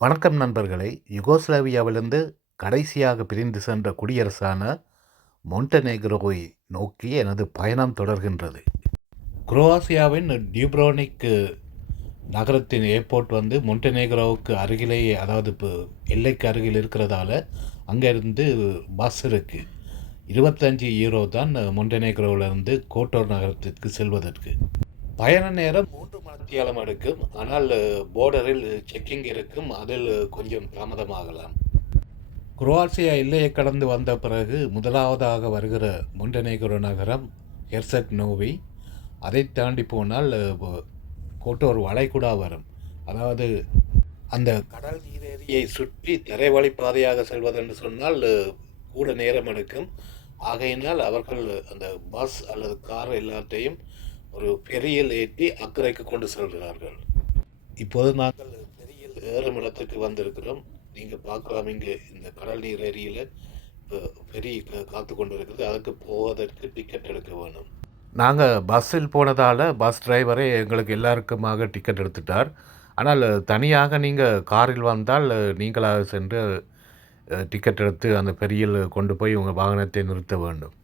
வணக்கம் நண்பர்களே. யுகோஸ்லாவியாவிலிருந்து கடைசியாக பிரிந்து சென்ற குடியரசான மொண்டனேக்ரோவை நோக்கி எனது பயணம் தொடர்கின்றது. குரோவாசியாவின் டியூப்ரோனிக் நகரத்தின் ஏர்போர்ட் வந்து மொண்டனேக்ரோவுக்கு அருகிலேயே அதாவது இப்போ எல்லைக்கு அருகில் இருக்கிறதால அங்கேருந்து பஸ் இருக்குது இருபத்தஞ்சி யூரோ தான் மொண்டனேக்ரோவிலிருந்து கோட்டோர் நகரத்திற்கு செல்வதற்கு. பயண நேரம் மூன்று மணித்தியாலம் எடுக்கும். ஆனால் போர்டரில் செக்கிங் இருக்கும். அதில் கொஞ்சம் தாமதமாகலாம். குரோவாசியா எல்லையை கடந்து வந்த பிறகு முதலாவதாக வருகிற மொண்டனேக்ரோ நகரம் ஹெர்சக் நோவி. அதை தாண்டி போனால் கோட்டோர் வளைகுடா வரும். அதாவது அந்த கடல் நீரேரியை சுற்றி தரைவழி பாதையாக செல்வதென்று சொன்னால் கூட நேரம் எடுக்கும். ஆகையினால் அவர்கள் அந்த பஸ் அல்லது கார் எல்லாத்தையும் ஒரு பெரியல் ஏற்றி அக்கறைக்கு கொண்டு செல்கிறார்கள். இப்போது நாங்கள் பெரியல் ஏறும் இடத்துக்கு வந்திருக்கிறோம். நீங்கள் பார்க்கலாம் இங்கே இந்த கடல் நீர் ஏரியில் இப்போ பெரிய காத்து கொண்டு இருக்குது அதுக்கு போவதற்கு டிக்கெட் எடுக்க வேணும் நாங்கள் பஸ்ஸில் போனதால் பஸ் டிரைவரே எங்களுக்கு எல்லாருக்குமாக டிக்கெட் எடுத்துட்டார். ஆனால் தனியாக நீங்கள் காரில் வந்தால் நீங்களாக சென்று டிக்கெட் எடுத்து அந்த பெரியல் கொண்டு போய் உங்கள் வாகனத்தை நிறுத்த வேண்டும்.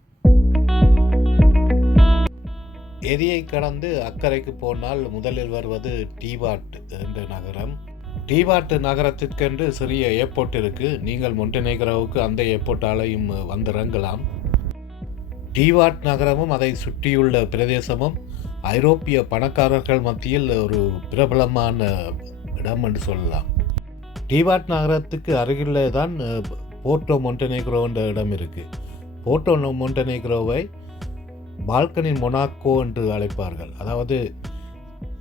ஏரியை கடந்து அக்கறைக்கு போனால் முதலில் வருவது டீபாட் என்ற நகரம். டீபாட் நகரத்திற்கென்று சிறிய ஏர்போர்ட் இருக்கு. நீங்கள் மொண்டனேகராவுக்கு அந்த ஏர்போர்ட்டாலையும் வந்திறங்கலாம். டீவாட் நகரமும் அதை சுற்றியுள்ள பிரதேசமும் ஐரோப்பிய பணக்காரர்கள் மத்தியில் ஒரு பிரபலமான இடம் என்று சொல்லலாம். டீவாட் நகரத்துக்கு அருகில் தான் போர்ட்டோ மொண்டனேக்ரோ என்ற இடம் இருக்குது போர்ட்டோ மொண்டனேக்ரோவை பால்கனின் மொனாக்கோ என்று அழைப்பார்கள். அதாவது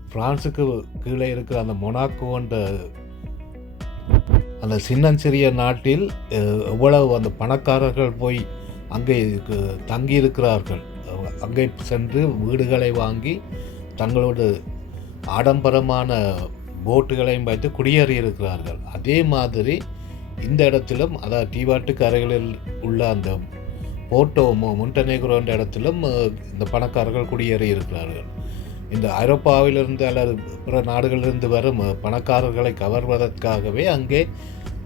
பிரான்சுக்கு கீழே இருக்கிற அந்த மொனாக்கோ என்ற அந்த சின்னஞ்சிறிய நாட்டில் எவ்வளவு அந்த பணக்காரர்கள் போய் அங்கே தங்கி இருக்கிறார்கள் அங்கே சென்று வீடுகளை வாங்கி தங்களோட ஆடம்பரமான போட்டுகளையும் வைத்து குடியேறி இருக்கிறார்கள் அதே மாதிரி இந்த இடத்திலும் அதாவது தீவாட்டு கரைகளில் உள்ள அந்த போர்ட்டோ மொ- என்ற இடத்திலும் இந்த பணக்காரர்கள் குடியேறி இருக்கிறார்கள். இந்த ஐரோப்பாவிலிருந்து அல்லது பிற நாடுகளிலிருந்து வரும் பணக்காரர்களை கவர்வதற்காகவே அங்கே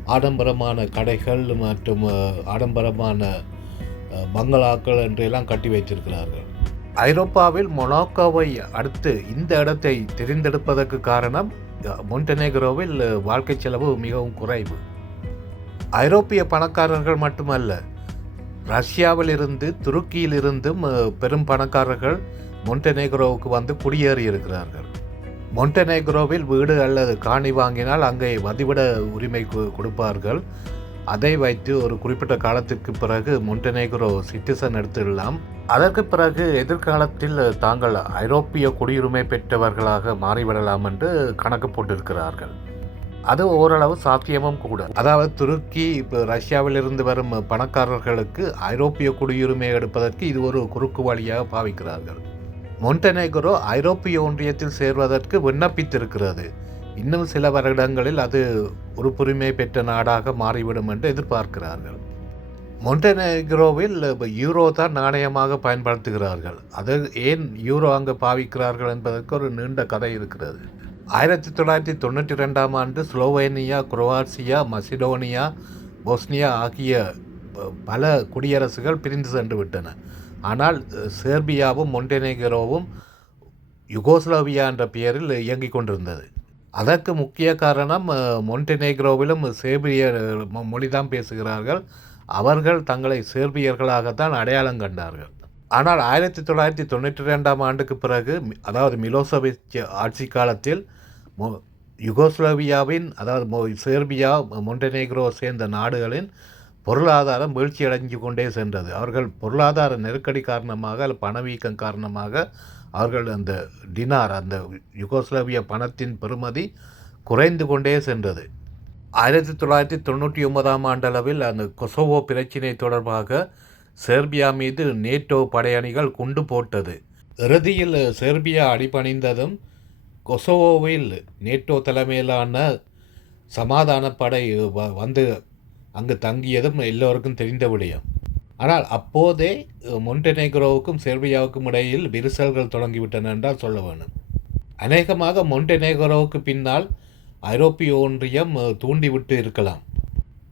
ஆடம்பரமான கடைகள் மற்றும் ஆடம்பரமான பங்களாக்கள் என்றெல்லாம் கட்டி வைத்திருக்கிறார்கள். ஐரோப்பாவில் மொனாக்கோவை அடுத்து இந்த இடத்தை தெரிந்தெடுப்பதற்கு காரணம் மொண்டனேகரோவில் வாழ்க்கை செலவு மிகவும் குறைவு. ஐரோப்பிய பணக்காரர்கள் மட்டுமல்ல ரஷ்யாவிலிருந்து துருக்கியிலிருந்தும் பெரும் பணக்காரர்கள் மொண்டனேக்ரோவுக்கு வந்து குடியேறி இருக்கிறார்கள் மொண்டனேக்ரோவில் வீடு அல்லது காணி வாங்கினால் அங்கே வதிவிட உரிமை கொடுப்பார்கள். அதை வைத்து ஒரு குறிப்பிட்ட காலத்திற்கு பிறகு மொண்டனேக்ரோ சிட்டிசன் எடுத்துடலாம். அதற்கு பிறகு எதிர்காலத்தில் தாங்கள் ஐரோப்பிய குடியுரிமை பெற்றவர்களாக மாறிவிடலாம் என்று கணக்கு போட்டிருக்கிறார்கள். அது ஓரளவு சாத்தியமும் கூட. அதாவது துருக்கி இப்போ ரஷ்யாவிலிருந்து வரும் பணக்காரர்களுக்கு ஐரோப்பிய குடியுரிமை எடுப்பதற்கு இது ஒரு குறுக்கு வழியாக பாவிக்கிறார்கள். மொண்டனேக்ரோ ஐரோப்பிய ஒன்றியத்தில் சேர்வதற்கு விண்ணப்பித்திருக்கிறது. இன்னும் சில வருடங்களில் அது உறுப்புரிமை பெற்ற நாடாக மாறிவிடும் என்று எதிர்பார்க்கிறார்கள். மொண்டனேக்ரோவில் யூரோ தான் நாணயமாக பயன்படுத்துகிறார்கள். அது ஏன் யூரோ அங்கு பாவிக்கிறார்கள் என்பதற்கு ஒரு நீண்ட கதை இருக்கிறது. ஆயிரத்தி தொள்ளாயிரத்தி தொண்ணூற்றி ரெண்டாம் ஆண்டு ஸ்லோவேனியா குரோவாசியா மசிடோனியா பொஸ்னியா ஆகிய ப- பல குடியரசுகள் பிரிந்து சென்று விட்டன. ஆனால் சேர்பியாவும் மொண்டெனேகரோவும் யுகோஸ்லாவியா என்ற பெயரில் இயங்கிக் கொண்டிருந்தது. அதற்கு முக்கிய காரணம் மொண்டெனேக்ரோவிலும் சேர்பிய மொழிதான் பேசுகிறார்கள். அவர்கள் தங்களை சேர்பியர்களாகத்தான் அடையாளம் கண்டார்கள். ஆனால் ஆயிரத்தி தொள்ளாயிரத்தி தொண்ணூற்றி ரெண்டாம் ஆண்டுக்கு பிறகு அதாவது மிலோசவிச் ஆட்சி காலத்தில் மொ- யுகோஸ்லோவியாவின் அதாவது மொ- சேர்பியா மொண்டெனேக்ரோ சேர்ந்த நாடுகளின் பொருளாதாரம் வீழ்ச்சியடைஞ்சு கொண்டே சென்றது. அவர்கள் பொருளாதார நெருக்கடி காரணமாக அல்ல பணவீக்கம் காரணமாக அவர்கள் அந்த டினார் அந்த யுகோஸ்லாவிய பணத்தின் பெறுமதி குறைந்து கொண்டே சென்றது. ஆயிரத்தி தொள்ளாயிரத்தி தொண்ணூற்றி ஒன்பதாம் ஆண்டளவில் அந்த கொசோவோ பிரச்சினை தொடர்பாக செர்பியா மீது நேட்டோ படையணிகள் குண்டு போட்டது. இறுதியில் செர்பியா அடிபணிந்ததும் கொசோவோவில் நேட்டோ தலைமையிலான சமாதான படை வ- வந்து அங்கு தங்கியதும் எல்லோருக்கும் தெரிந்த விடயம். ஆனால் அப்போதே அஹ், மொண்டெனேக்ரோவுக்கும் செர்பியாவுக்கும் இடையில் விரிசல்கள் தொடங்கிவிட்டன என்றால் சொல்ல வேணும். அநேகமாக மொண்டெனேக்ரோவுக்கு பின்னால் ஐரோப்பிய ஒன்றியம் தூண்டிவிட்டு இருக்கலாம்.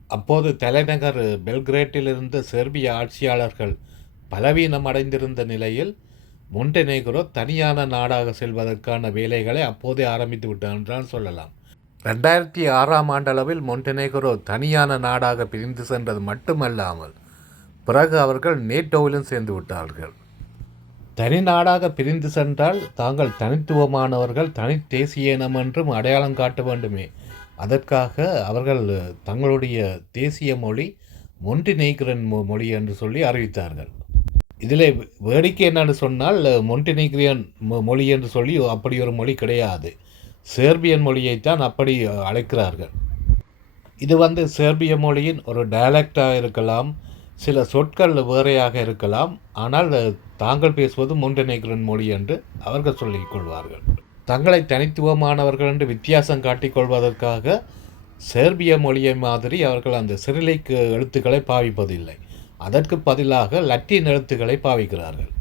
அப்போது தலைநகர் பெல்கிரேட்டிலிருந்து செர்பிய ஆட்சியாளர்கள் பலவீனம் அடைந்திருந்த நிலையில் மொண்டெனேகரோ தனியான நாடாக செல்வதற்கான வேலைகளை அப்போதே ஆரம்பித்து விட்டான் என்றால் சொல்லலாம். ரெண்டாயிரத்தி ஆறாம் ஆண்டளவில் மொண்டெனேகரோ தனியான நாடாக பிரிந்து சென்றது மட்டுமல்லாமல் பிறகு அவர்கள் நேட்டோவிலும் சேர்ந்து விட்டார்கள். தனி நாடாக பிரிந்து சென்றால் தாங்கள் தனித்துவமானவர்கள் தனி தேசிய இனம் என்றும் அடையாளம் காட்ட வேண்டுமே. அதற்காக அவர்கள் தங்களுடைய தேசிய மொழி மொண்டினேகரன் மொ- மொழி என்று சொல்லி அறிவித்தார்கள். இதில் வேடிக்கை என்னன்னு சொன்னால் மொண்டினேக்ரியன் மொ- மொழி என்று சொல்லி அப்படி ஒரு மொழி கிடையாது. சேர்பியன் மொழியைத்தான் அப்படி அழைக்கிறார்கள். இது வந்து சேர்பிய மொழியின் ஒரு டயலக்டாக இருக்கலாம் சில சொற்கள் வேறையாக இருக்கலாம் ஆனால் தாங்கள் பேசுவது மொண்டனேக்ரன் மொழி என்று அவர்கள் சொல்லிக் கொள்வார்கள். தங்களை தனித்துவமானவர்கள் என்று வித்தியாசம் காட்டிக் கொள்வதற்காக சேர்பிய மொழியை மாதிரி அவர்கள் அந்த சிறிலைக்கு எழுத்துக்களை பாவிப்பதில்லை. அதற்கு பதிலாக லட்டின் எழுத்துக்களை பாவிக்கிறார்கள்.